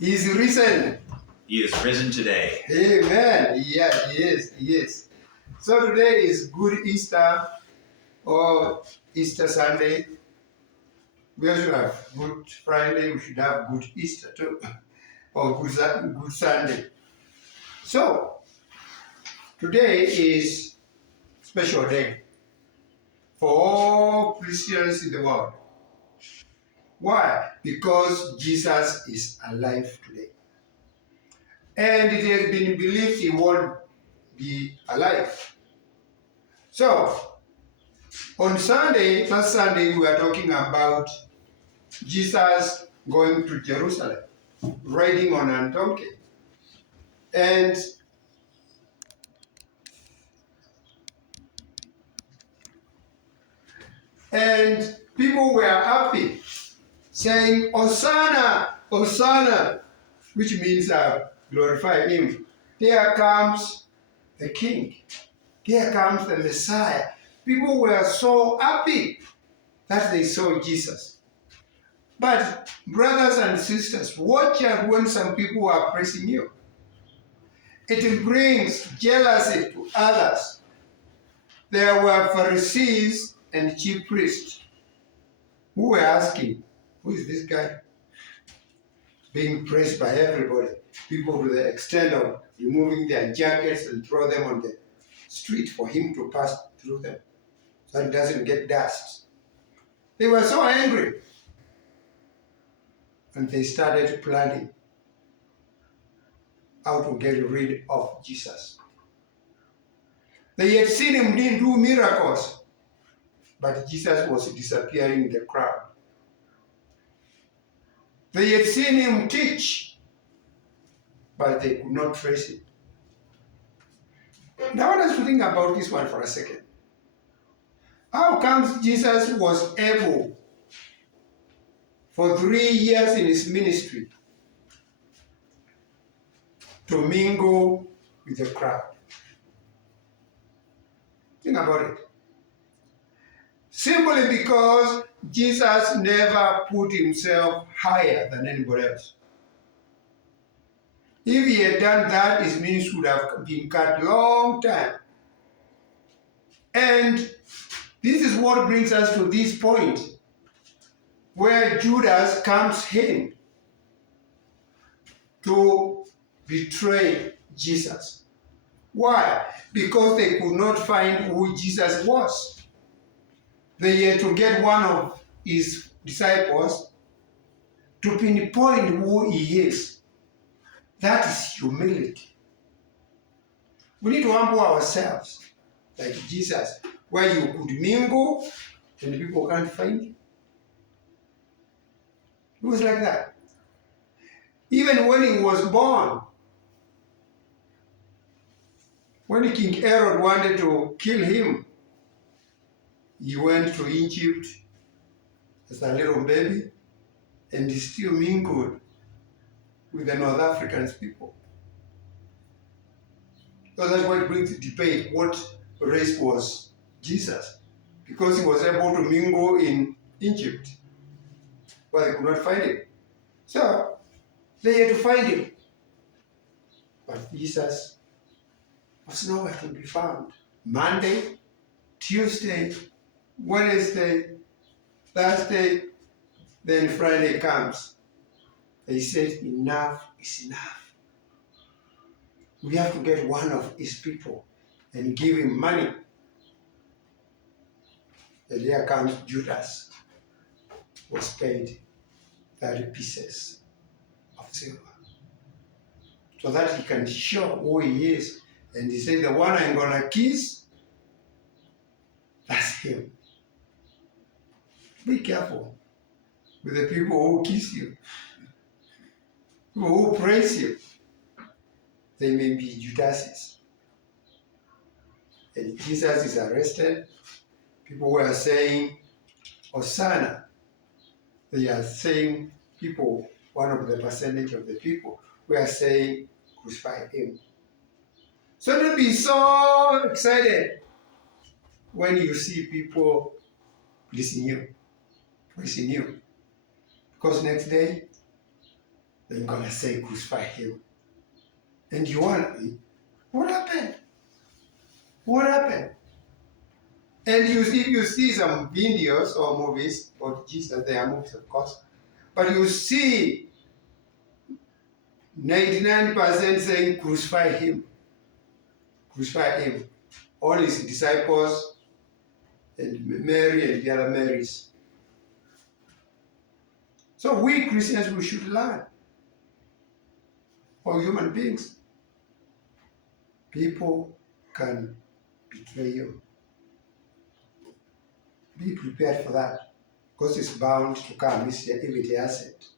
He is risen. He is risen today. Amen. Yeah, he is. He is. So today is Good Easter or Easter Sunday. We also have Good Friday. We should have Good Easter too, or Good Sunday. So today is special day for all Christians in the world. Why? Because Jesus is alive today. And it has been believed he won't be alive. So, on Sunday, last Sunday, we were talking about Jesus going to Jerusalem, riding on a donkey. And people were happy, saying, Hosanna, Hosanna, which means glorify him. There comes the King. Here comes the Messiah. People were so happy that they saw Jesus. But brothers and sisters, watch out when some people are praising you. It brings jealousy to others. There were Pharisees and chief priests who were asking, who is this guy? Being praised by everybody. People to the extent of removing their jackets and throw them on the street for him to pass through them so it doesn't get dust. They were so angry. And they started planning how to get rid of Jesus. They had seen him do miracles, but Jesus was disappearing in the crowd. They had seen him teach, but they could not trace him. Now I want us to think about this one for a second. How comes Jesus was able for 3 years in his ministry to mingle with the crowd? Think about it. Simply because Jesus never put himself higher than anybody else. If he had done that, his ministry would have been cut long time. And this is what brings us to this point where Judas comes in to betray Jesus. Why? Because they could not find who Jesus was. They had to get one of his disciples to pinpoint who he is. That is humility. We need to humble ourselves like Jesus, where you could mingle and people can't find you. It was like that. Even when he was born, when King Herod wanted to kill him, he went to Egypt as a little baby and he still mingled with the North African people. So that's why it brings the debate what race was Jesus, because he was able to mingle in Egypt, but they could not find him. So they had to find him. But Jesus was nowhere to be found. Monday, Tuesday, Wednesday, Thursday, then Friday comes. They said, enough is enough. We have to get one of his people and give him money. And here comes Judas, was paid 30 pieces of silver so that he can show who he is. And he said, the one I'm going to kiss, that's him. Be careful with the people who kiss you, people who praise you. They may be Judases. And Jesus is arrested. People were saying, Hosanna. They are saying, people, one of the percentage of the people, were saying, crucify him. So don't be so excited when you see people praising you. Because next day, They're going to say, crucify him. And you wonder, what happened? What happened? And if you see some videos or movies of Jesus, they are movies, of course, but you see 99% saying, crucify him. Crucify him. All his disciples and Mary and the other Marys. So we Christians, we should learn. Or human beings. People can betray you. Be prepared for that. Because it's bound to come if it hasn't.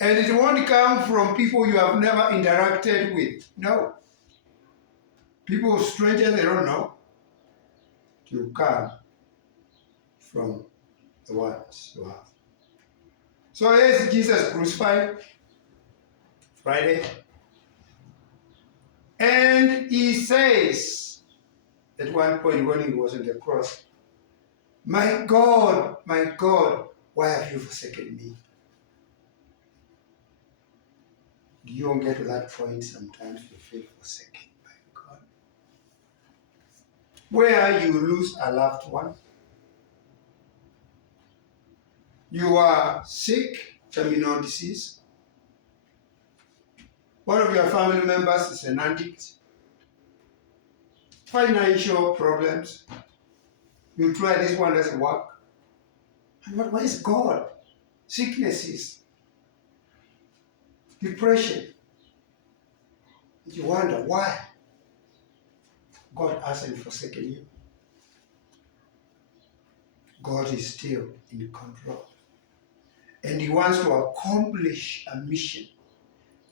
And it won't come from people you have never interacted with. No. People, strangers, they don't know. It will come from the ones you have. So here's Jesus crucified Friday. And he says, at one point when he was on the cross, my God, why have you forsaken me? Do you don't get to that point sometimes you feel forsaken by God? Where you lose a loved one, you are sick, terminal disease. One of your family members is an addict. Financial problems. You try this one, doesn't work. And where is God? Sicknesses. Depression. You wonder why God hasn't forsaken you. God is still in control. And he wants to accomplish a mission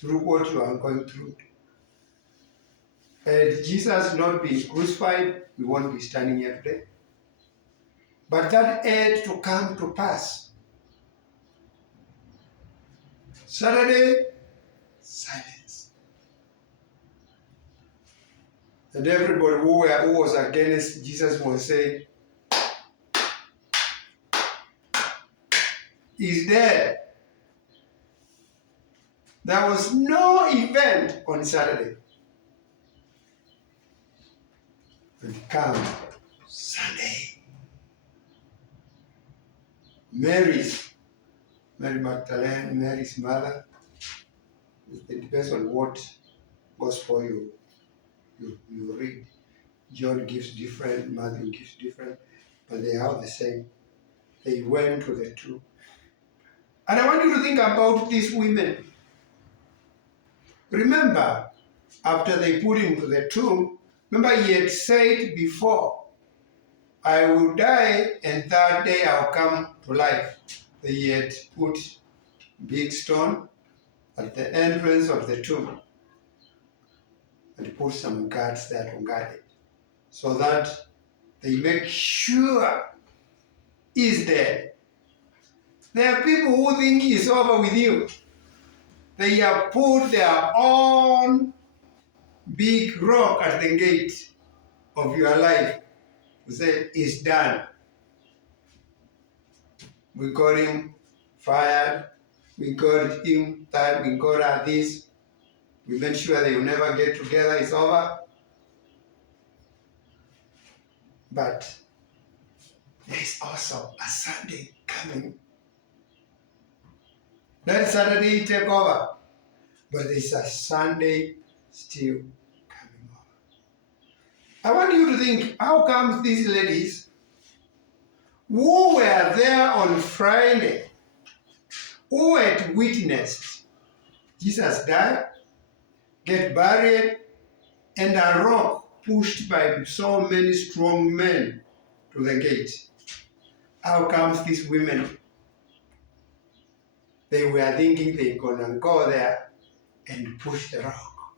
through what you are going through. Had Jesus not been crucified, we won't be standing here today. But that had to come to pass. Saturday, silence. And everybody who was against Jesus was saying, he's dead. There was no event on Saturday. And come Sunday. Mary Magdalene, Mary's mother. It depends on what gospel you read. John gives different, Matthew gives different, but they are the same. They went to the tomb. And I want you to think about these women. Remember, after they put him to the tomb, remember he had said before, I will die and third day I'll come to life. They had put big stone at the entrance of the tomb and put some guards there to guard it, so that they make sure he's dead. There are people who think it's over with you. They have put their own big rock at the gate of your life to say, it's done. We got him fired. We got him that. We got her this. We made sure they will never get together. It's over. But there is also a Sunday coming. That Saturday take over. But there's a Sunday still coming over. I want you to think, how come these ladies who were there on Friday, who had witnessed Jesus die, get buried, and a rock pushed by so many strong men to the gate. How comes these women, they were thinking they're gonna go there and push the rock.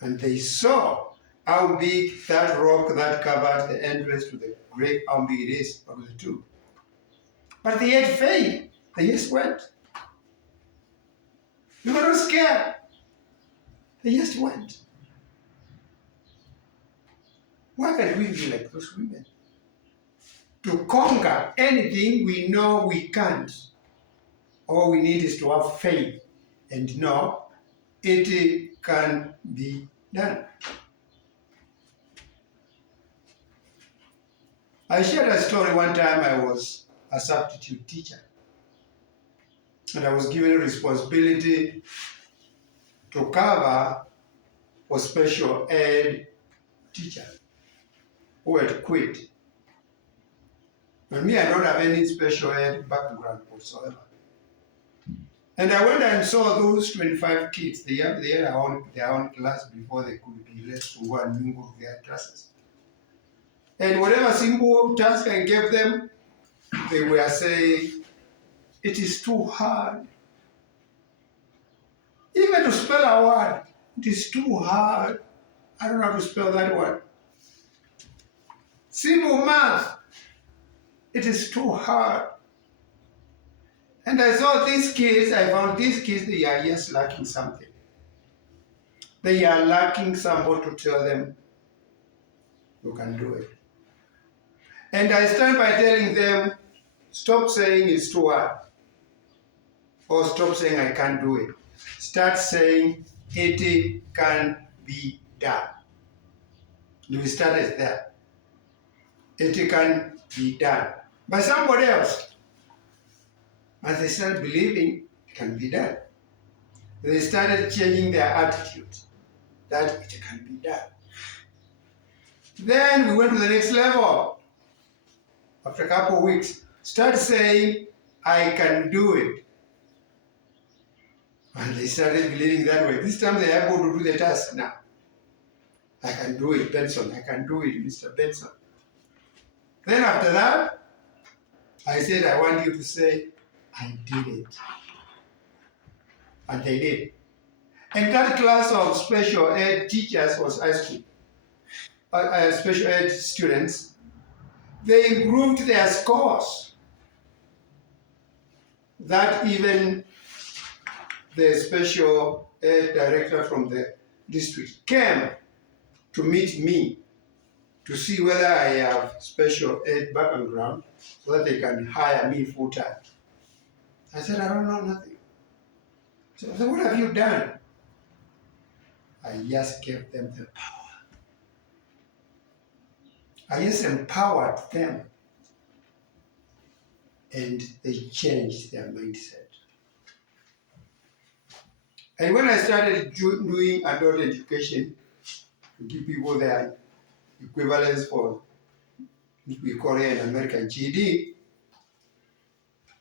And they saw how big that rock that covered the entrance to the grave, how big it is of the tomb. But they had faith. They just went. They were not scared. They just went. Why can't we be like those women? To conquer anything we know we can't. All we need is to have faith and know it can be done. I shared a story one time. I was a substitute teacher, and I was given a responsibility to cover for special ed teachers who had quit. And me, I don't have any special ed background whatsoever. And I went and saw those 25 kids. They had their own class before they could be let to go and mingle with their classes. And whatever simple task I gave them, they were saying, it is too hard. Even to spell a word, it is too hard. I don't know how to spell that word. Simple math, it is too hard. And I saw these kids, I found these kids, they are just lacking something. They are lacking someone to tell them, you can do it. And I start by telling them, stop saying it's too hard. Or stop saying I can't do it. Start saying it can be done. We started there. It can be done by somebody else. As they started believing it can be done, they started changing their attitude that it can be done. Then we went to the next level. After a couple of weeks, start saying, I can do it. And they started believing that way. This time they are able to do the task now. I can do it, Benson. I can do it, Mr. Benson. Then after that, I said, I want you to say, I did it. And they did. And that class of special ed teachers was high school. Special ed students, they improved their scores. That even the special ed director from the district came to meet me to see whether I have special ed background so that they can hire me full time. I said, I don't know nothing. So I said, what have you done? I just gave them the power. I just empowered them. And they changed their mindset. And when I started doing adult education, to give people their equivalents for what we call here in America GED,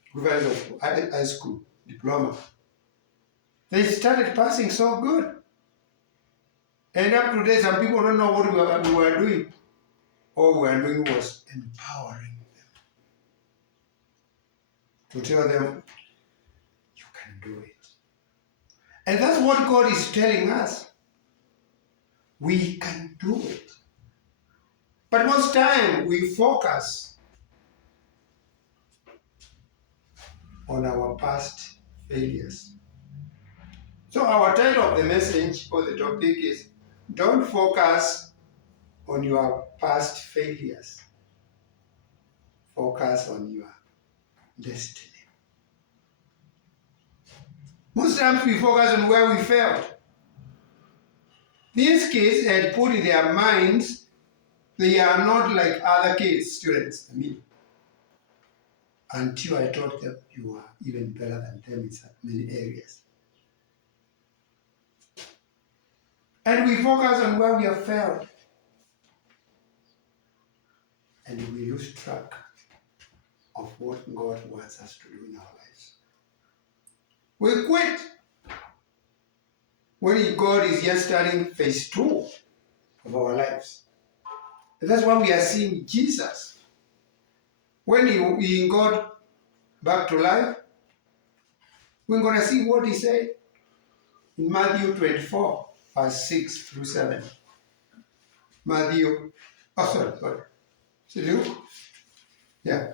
equivalent of high school diploma, they started passing so good. And up to date, some people don't know what we were doing. All we were doing was empowering them. To tell them, you can do it. And that's what God is telling us. We can do it. But most time we focus on our past failures. So our title of the message or the topic is, don't focus on your past failures. Focus on your destiny. Most times we focus on where we failed. These kids had put in their minds they are not like other kids, students, until I taught them you are even better than them in many areas. And we focus on where we have failed. And we lose track of what God wants us to do in our lives. We quit when God is just starting phase 2 of our lives. And that's why we are seeing Jesus. When he got back to life, we're going to see what he said in Matthew 24, verse 6 through 7. Sorry. Is it Luke? Yeah.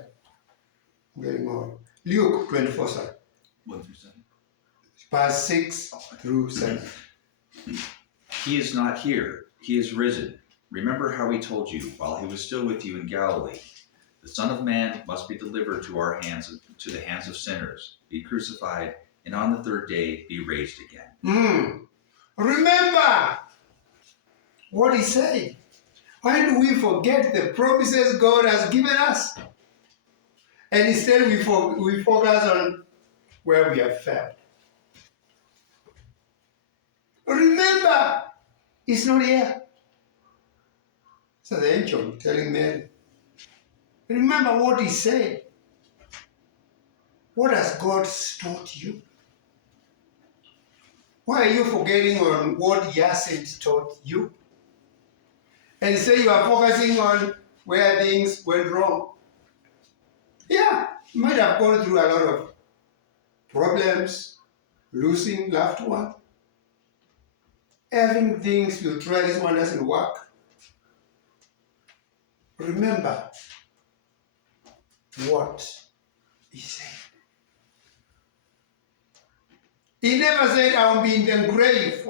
I'm getting more. Luke 24, sorry. 1 through 7. Verse 6 through 7. He is not here. He is risen. Remember how he told you while he was still with you in Galilee. The Son of Man must be delivered to the hands of sinners, be crucified, and on the third day be raised again. Remember what he said. Why do we forget the promises God has given us? And instead we focus on where we have failed. Remember, he's not here. So the angel telling Mary, remember what he said. What has God taught you? Why are you forgetting on what he hasn't taught you? And say you are focusing on where things went wrong. Yeah, you might have gone through a lot of problems, losing loved ones, having things you try, this one doesn't work. Remember what he said. He never said, I'll be in the grave.